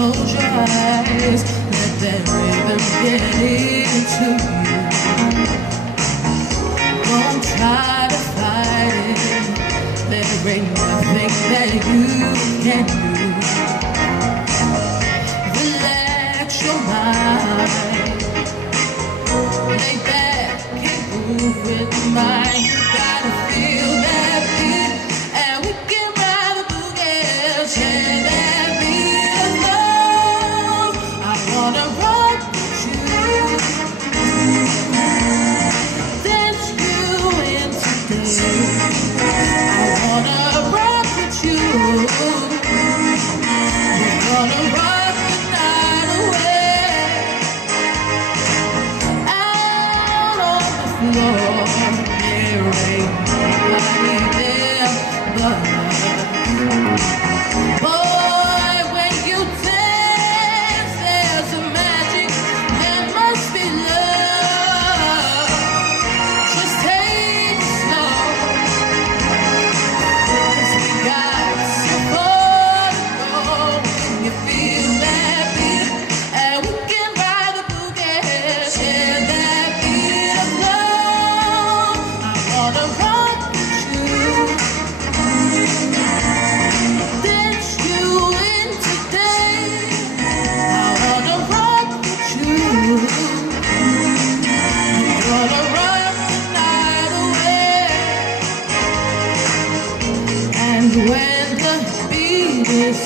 Close your eyes, let that rhythm get into you. Don't try to fight it, there ain't nothing that you can do. Relax your mind, lay back and move with mine. You gotta feel that beat, and we can ride the boogie, share that beat of love. I wanna rock with you, dance you in today. I wanna rock with you, we're gonna rock the night away. Out on the floor, there ain't nobody there but us. Boy, when you dance, there's a magic, there must be love. Just take it slow, 'cause we got so far to go. You feel that beat, and we can ride the boogie, share that beat of love. I wanna rock with you, dance you in today. I wanna rock with you, gonna rock the night away. And when the beat is